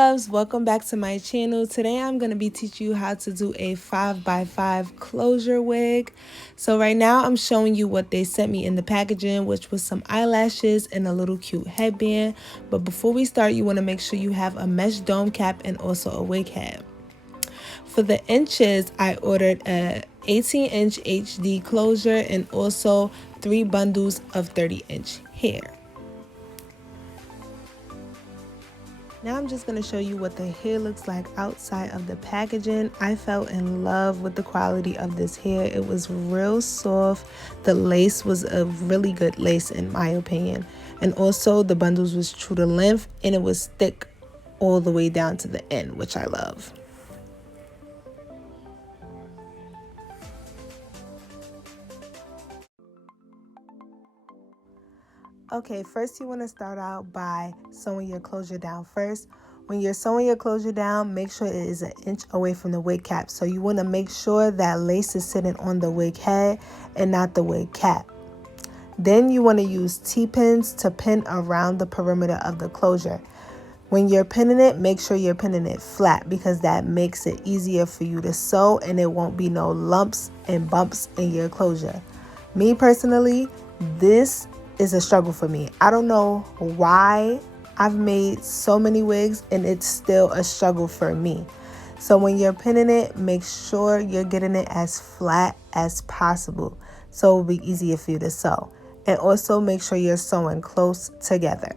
loves, welcome back to my channel. Today I'm going to be teaching you how to do a 5x5 closure wig. So right now I'm showing you what they sent me in the packaging, which was some eyelashes and a little cute headband. But before we start, you want to make sure you have a mesh dome cap and also a wig hat. For the inches, I ordered a 18-inch HD closure and also 3 bundles of 30-inch hair. Now I'm just going to show you what the hair looks like outside of the packaging. I fell in love with the quality of this hair. It was real soft. The lace was a really good lace in my opinion. And also the bundles was true to length and it was thick all the way down to the end, which I love. Okay, first you want to start out by sewing your closure down first. When you're sewing your closure down, make sure it is 1 inch away from the wig cap. So you want to make sure that lace is sitting on the wig head and not the wig cap. Then you want to use T-pins to pin around the perimeter of the closure. When you're pinning it, make sure you're pinning it flat because that makes it easier for you to sew and it won't be no lumps and bumps in your closure. Me personally, this is a struggle for me. I don't know why I've made so many wigs and it's still a struggle for me. So when you're pinning it, make sure you're getting it as flat as possible so it'll be easier for you to sew. And also make sure you're sewing close together.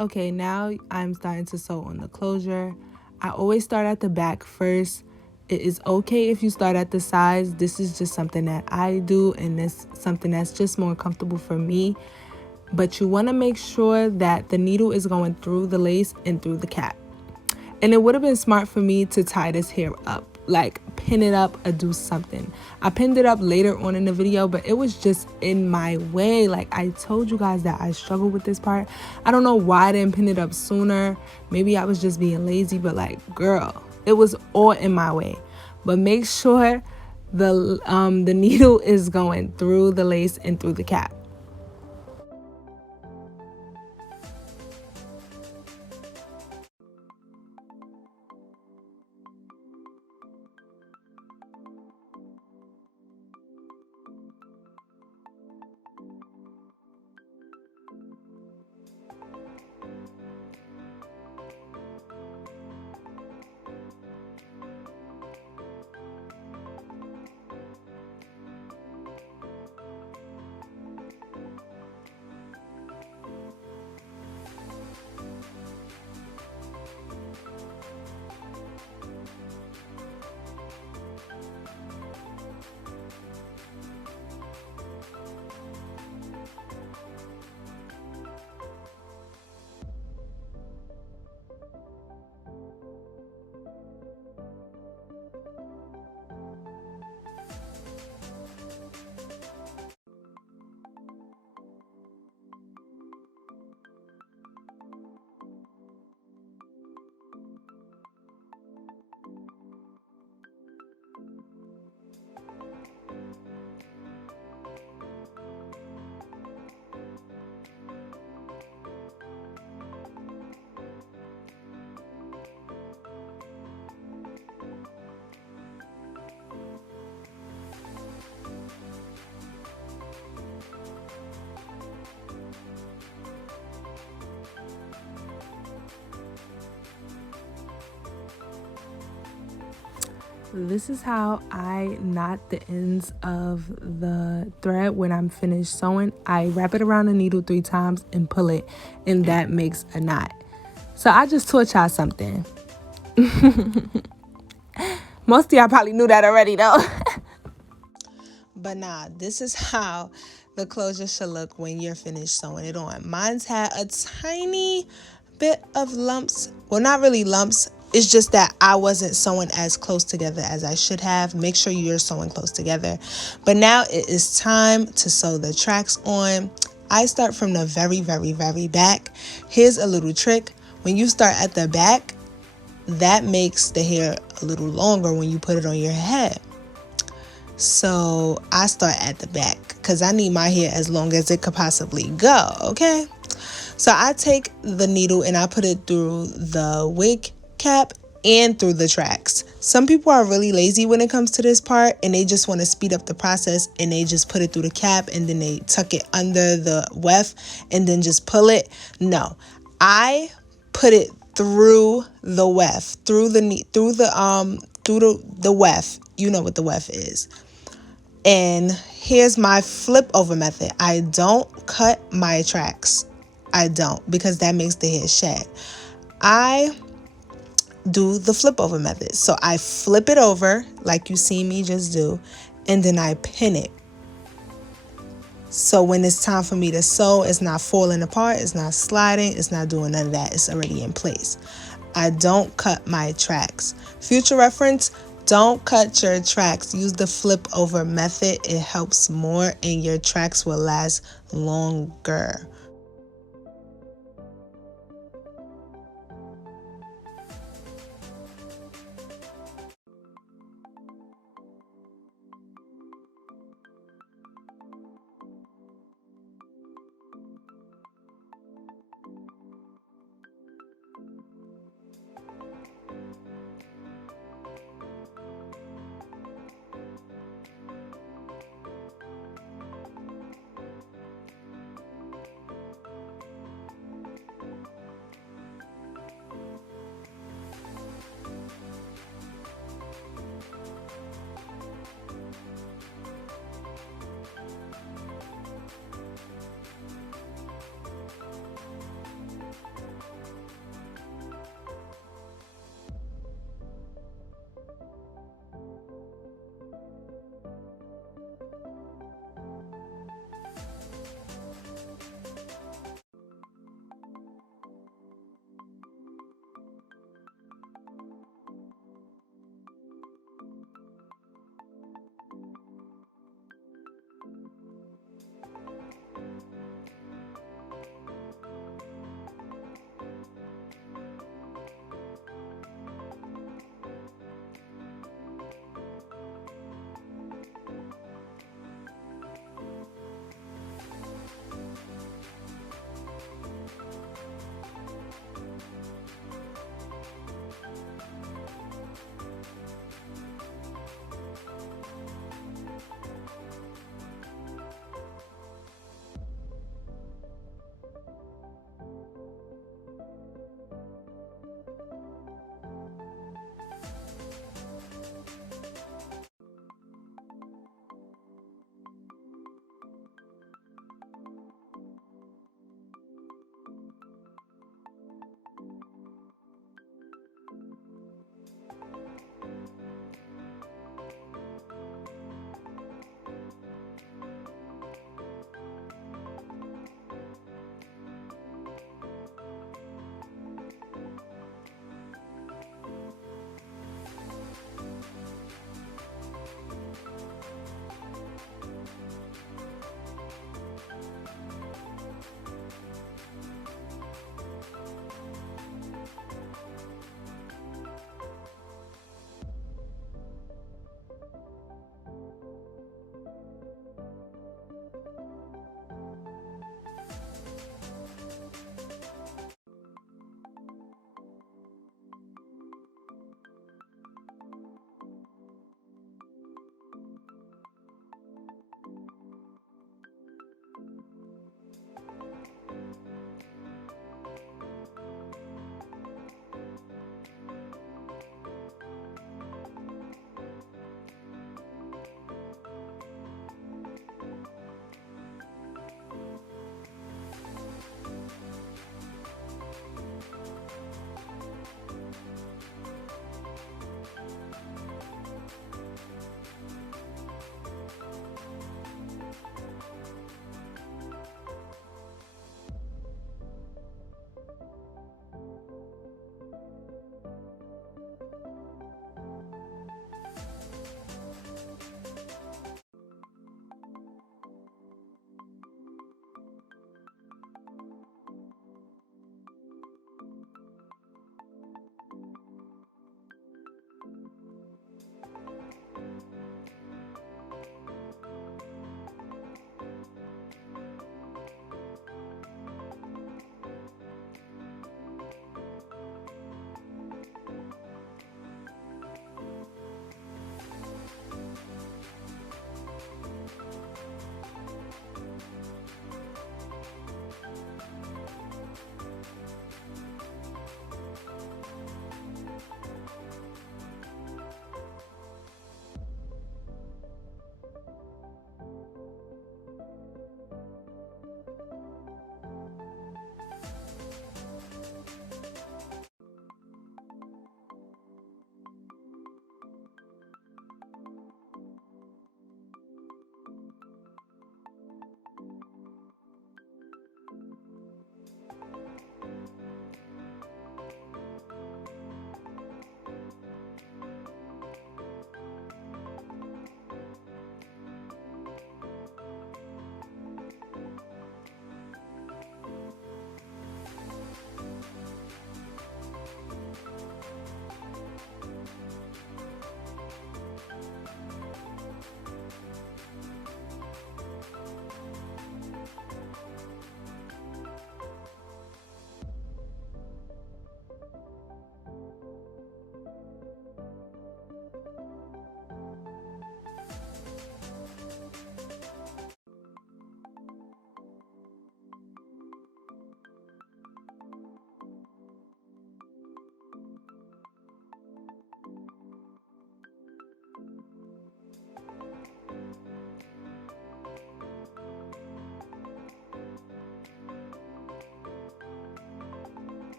Okay, now I'm starting to sew on the closure. I always start at the back first. It is okay if you start at the sides. This is just something that I do and it's something that's just more comfortable for me. But you want to make sure that the needle is going through the lace and through the cap. And it would have been smart for me to tie this hair up, like pin it up or do something. I pinned it up later on in the video, but it was just in my way. Like I told you guys that I struggled with this part. I don't know why I didn't pin it up sooner. Maybe I was just being lazy, but like, girl, it was all in my way. But make sure the needle is going through the lace and through the cap. This is how I knot the ends of the thread when I'm finished sewing. I wrap it around the needle 3 times and pull it, and that makes a knot. So I just taught y'all something. Most of y'all probably knew that already though. But nah, this is how the closure should look when you're finished sewing it on. Mine's had a tiny bit of lumps. Well, not really lumps. It's just that I wasn't sewing as close together as I should have. Make sure you're sewing close together. But now it is time to sew the tracks on. I start from the very back. Here's a little trick. When you start at the back, that makes the hair a little longer when you put it on your head. So I start at the back because I need my hair as long as it could possibly go, okay? So I take the needle and I put it through the wig cap and through the tracks. Some people are really lazy when it comes to this part and they just want to speed up the process and they just put it through the cap and then they tuck it under the weft and then just pull it. No, I put it through the weft, through the weft. You know what the weft is. And here's my flip over method. I don't cut my tracks. I don't, because that makes the hair shed. I do the flip over method. So I flip it over like you see me just do, and then I pin it. So when it's time for me to sew, it's not falling apart, it's not sliding, it's not doing none of that. It's already in place. I don't cut my tracks. Future reference, don't cut your tracks. Use the flip over method. It helps more and your tracks will last longer.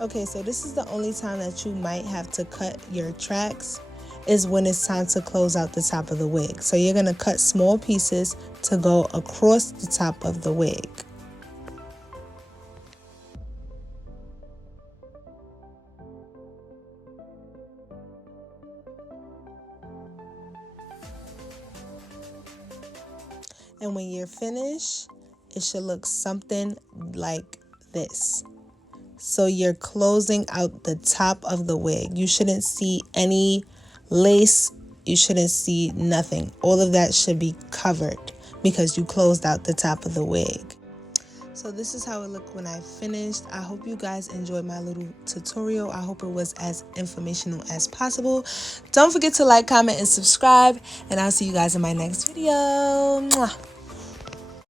Okay, so this is the only time that you might have to cut your tracks is when it's time to close out the top of the wig. So you're going to cut small pieces to go across the top of the wig. And when you're finished, it should look something like this. So you're closing out the top of the wig. You shouldn't see any lace. You shouldn't see nothing. All of that should be covered because you closed out the top of the wig. So this is how it looked when I finished. I hope you guys enjoyed my little tutorial. I hope it was as informational as possible. Don't forget to like, comment, and subscribe. And I'll see you guys in my next video. Mwah.